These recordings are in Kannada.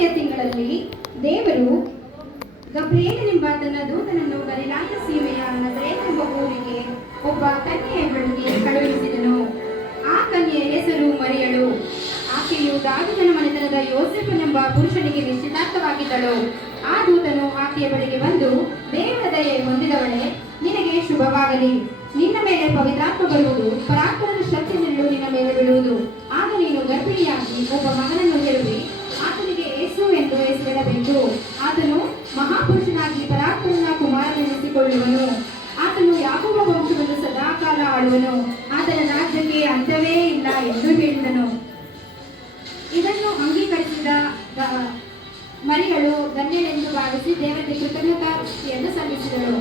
8ನೆಯ ತಿಂಗಳಲ್ಲಿ ದೇವರು ಗಬ್ರಿಯೇಲನೆಂಬ ತನ್ನ ದೂತನನ್ನು ಗಲಿಲಾಯ ಸೀಮೆಯ ನಜರೇತೆಂಬ ಊರಿಗೆ ಒಬ್ಬ ಕನ್ಯೆಯ ಬಳಿಗೆ ಕಳುಹಿಸಿದನು. ಆ ಕನ್ಯೆಯ ಹೆಸರು ಮರಿಯಳು. ಆಕೆಯು ದಾವೀದನ ಮನೆತನದ ಯೋಸೇಫನೆಂಬ ಪುರುಷನಿಗೆ ನಿಶ್ಚಿತಾರ್ಥವಾಗಿದ್ದಳು. ಆ ದೂತನು ಆಕೆಯ ಬಳಿಗೆ ಬಂದು, ದೇವರ ದಯೆ ಹೊಂದಿದವಳೇ, ನಿನಗೆ ಶುಭವಾಗಲಿ. ನಿನ್ನ ಮೇಲೆ ಪವಿತ್ರಾತ್ಮ ಬರುವುದು, ಪರಾತ್ಪರನ ಶಕ್ತಿಯನ್ನೆಲ್ಲೂ ನಿನ್ನ ಮೇಲೆ ಬೀಳುವುದು. ಆಗ ನೀನು ಗರ್ಭಿಣಿಯಾಗಿ ಒಬ್ಬ ಮಗನನ್ನು ಹೆರುವಿ. ಆತನಿಗೆ ಯೇಸು ಎಂದು ಹೆಸರಿಡಬೇಕು. ಆತನು ಮಹಾಪುರುಷನಾಗಿ ಪರಾತ್ಪರನ ಕುಮಾರನೆನಿಸಿಕೊಳ್ಳುವನು. ಆತನು ಯಾಕೋಬ ವಂಶವನ್ನು ಸದಾಕಾಲ ಆಳುವನು. ಆತನ ರಾಜ್ಯಕ್ಕೆ ಅಂತ್ಯವೇ ಇಲ್ಲ ಎಂದು ಹೇಳಿದನು. ಇದನ್ನು ಅಂಗೀಕರಿಸಿದ ಮರಿಯಳು ಧನ್ಯಳೆಂದು ಭಾವಿಸಿ ದೇವರಿಗೆ ಕೃತಜ್ಞತಾಸ್ತುತಿಯನ್ನು ಸಲ್ಲಿಸಿದಳು.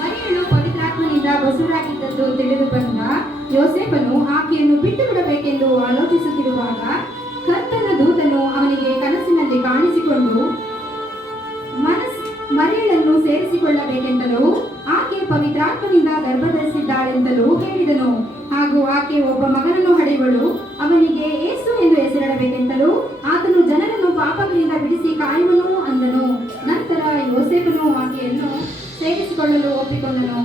ಮರಿಯಳು ಪವಿತ್ರಾತ್ಮನಿಂದ ಬಸುರಾಗಿದ್ದದ್ದು ತಿಳಿದು ಬಂದ ಯೋಸೇಫನು ಆಕೆಯನ್ನು ಬಿಟ್ಟು ಬಿಡಬೇಕೆಂದು ಆಲೋಚಿಸುತ್ತಿರುವಾಗ ಕರ್ತನ ದೂತನು ಅವನಿಗೆ ಕನಸಿನಲ್ಲಿ ಕಾಣಿಸಿಕೊಂಡು ಮರಿಯಳನ್ನು ಸೇರಿಸಿಕೊಳ್ಳಬೇಕೆಂತಲೂ ಆಕೆ ಪವಿತ್ರಾತ್ಮನಿಂದ ಗರ್ಭಧರಿಸಿದ್ದಾಳೆಂತಲೂ ಹೇಳಿದನು. ಹಾಗೂ ಆಕೆ ಒಬ್ಬ ಮಗನನ್ನು ಹಡೆಯುವಳು, ಅವನಿಗೆ ಯೇಸು ಎಂದು ಹೆಸರಿಡಬೇಕೆಂತಲೂ ಆತನು ಜನರನ್ನು ಪಾಪಗಳಿಂದ ಬಿಡಿಸಿ ಕಾಯುವನು ಅಂದನು. ನಂತರ ಯೋಸೇಫನು ಆಕೆಯನ್ನು ಸೇರಿಸಿಕೊಳ್ಳಲು ಒಪ್ಪಿಕೊಂಡನು.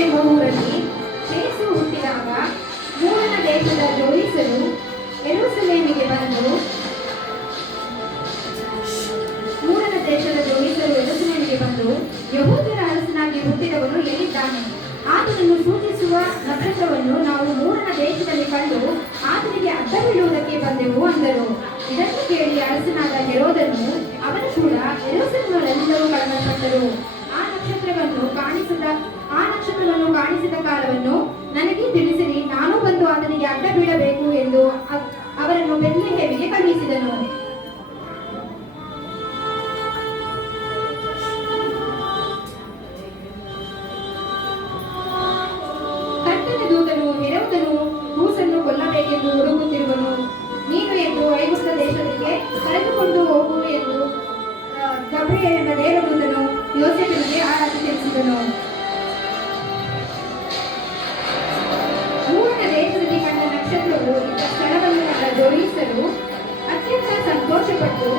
ಎಂಬ ಊರಲ್ಲಿ ಯೇಸು ಹುಟ್ಟಿದಾಗ ಮೂರನ ದೇಶದ ಜೋಯಿಸರು ಯೆರೂಸಲೇಮಿಗೆ ಬಂದು ಯೆಹೂದ್ಯರ ಅರಸನಾಗಿ ಹುಟ್ಟಿದವನು ಎಲ್ಲಿದ್ದಾನೆ? ಆತನನ್ನು ಸೂಚಿಸುವ ನಕ್ಷತ್ರವನ್ನು ನಾವು ಮೂರನ ದೇಶದಲ್ಲಿ ಕಂಡು ಆತನಿಗೆ ಅಡ್ಡ ಬೀಳುವುದಕ್ಕೆ ಬಂದೆವು ಅಂದರು. ಇದನ್ನು ಕೇಳಿ ಅರಸನಾದ ಹೆರೋದನು ಅವನು ಕೂಡ ಯೆರೂಸಲೇಮಿನವರೆಲ್ಲರೂ ಕಳವಳಪಟ್ಟರು. ಆ ನಕ್ಷತ್ರವನ್ನು ಕಾಣಿಸಿದ ಕಾಲವನ್ನು ನನಗೆ ತಿಳಿಸಿರಿ, ನಾನು ಬಂದು ಆತನಿಗೆ ಅಡ್ಡ ಬೀಳಬೇಕು ಎಂದು ಅವರನ್ನು ಬೆತ್ಲೆಹೇಮಿಗೆ ಕಳುಹಿಸಿದನು. ಕರ್ತನ ದೂತನು ಹೆರೋದನು ಕೂಸನ್ನು ಕೊಲ್ಲಬೇಕೆಂದು ಹುಡುಕುತ್ತಿರುವನು. ನೀನು ಎದ್ದು ಐಗುಪ್ತ ದೇಶಕ್ಕೆ ಕರೆದುಕೊಂಡು ಹೋಗು ಎಂದು ಗಬ್ರಿಯೇಲ ಎಂಬ ದೇವದೂತನು ಯೋಸೇಫನಿಗೆ ಆಜ್ಞೆ ತಿಳಿಸಿದನು. ಮೂರನ ದೇಶದಲ್ಲಿ ಕಂಡ ನಕ್ಷತ್ರವು ಇದ್ದ ಸ್ಥಳವನ್ನು ಕಂಡ ಜೋಯಿಸರು ಅತ್ಯಂತ ಸಂತೋಷಪಟ್ಟು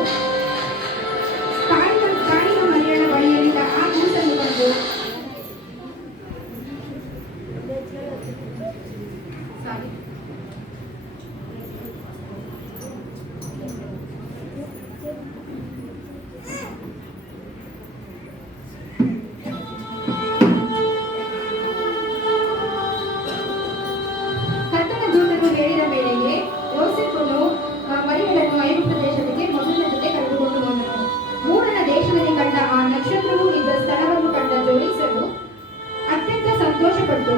ತಾಯಿಯ ಮರಿಯಳ ಬಳಿಯಲ್ಲಿದ್ದ ಆ ಕೂಸನ್ನು ಬಂದು ಹೇಳಿದ ಮೇಲೆಗೆ ಯೋಸೇಫನು ಮರಿಯಳನ್ನು ಐಗುಪ್ತ ದೇಶಕ್ಕೆ ಮಗನ ಜೊತೆ ಕರೆದುಕೊಂಡು ಹೋದನು. ಮೂರನ ದೇಶದಲ್ಲಿ ಕಂಡ ಆ ನಕ್ಷತ್ರವು ಇದ್ದ ಸ್ಥಳವನ್ನು ಕಂಡ ಜೋಯಿಸರು ಅತ್ಯಂತ ಸಂತೋಷಪಟ್ಟು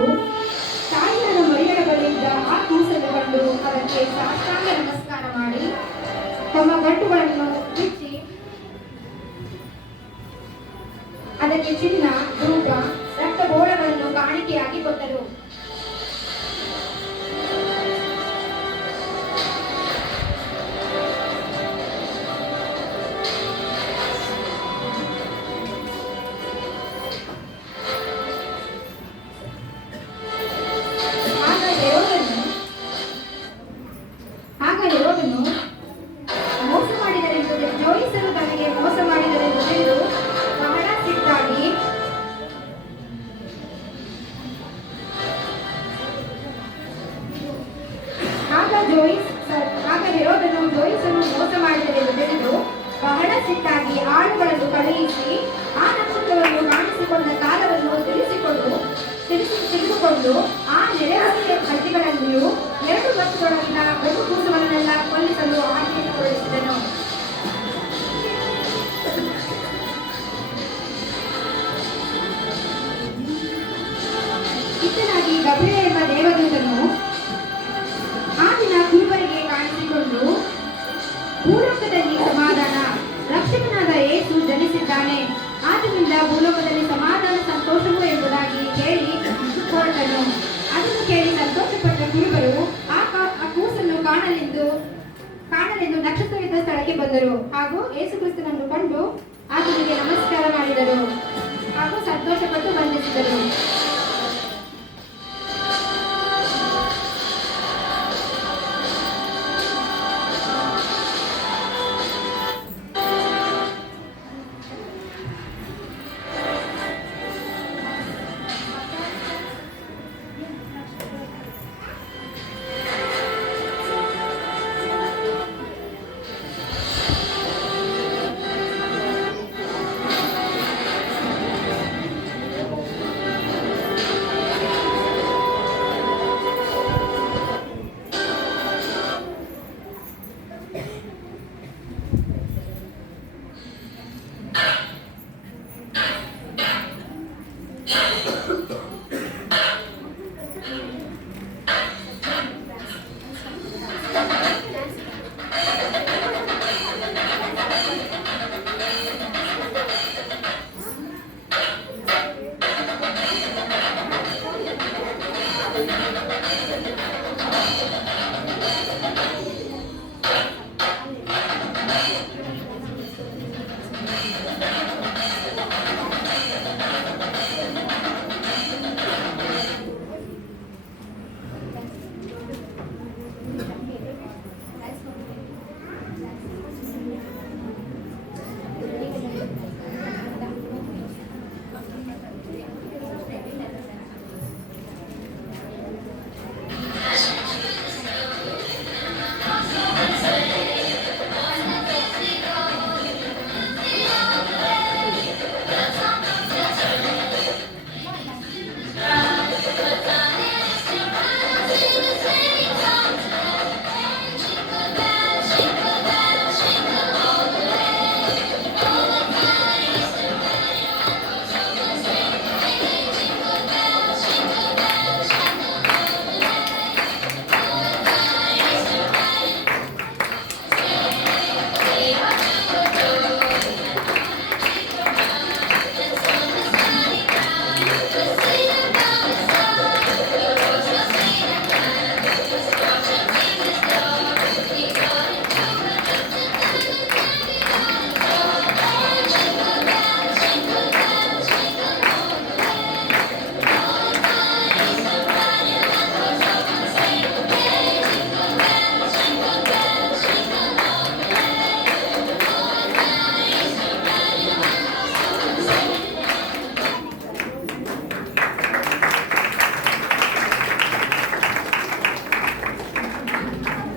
ತಾಯಿಯರ ಮರಿಯಳ ಬಳಿಯಿದ್ದ ಆ ಕೂಸನ್ನು ಕಂಡು ಅದಕ್ಕೆ ಸಾಷ್ಟಾಂಗ ನಮಸ್ಕಾರ ಮಾಡಿ ತಮ್ಮ ಗಂಟುಗಳನ್ನು ಬಿಚ್ಚಿ ಅದಕ್ಕೆ ಚಿನ್ನ, ಧೂಪ, ರಕ್ತಗೋಳಗಳನ್ನು ಕಾಣಿಕೆಯಾಗಿ ಕೊಟ್ಟರು. ಜೋಯಿಸರು ತನಗೆ ಮೋಸ ಮಾಡಿದರೆಂದು ತಿಳಿದು ಬಹಳ ಸಿಟ್ಟಾಗಿ ಇದ್ದ ಸ್ಥಳಕ್ಕೆ ಬಂದರು ಹಾಗೂ ಯೇಸುಕ್ರಿಸ್ತನನ್ನು ಕಂಡು ಆತನಿಗೆ ನಮಸ್ಕಾರ ಮಾಡಿದರು ಹಾಗೂ ಸಂತೋಷಪಟ್ಟು ವಂದಿಸಿದರು.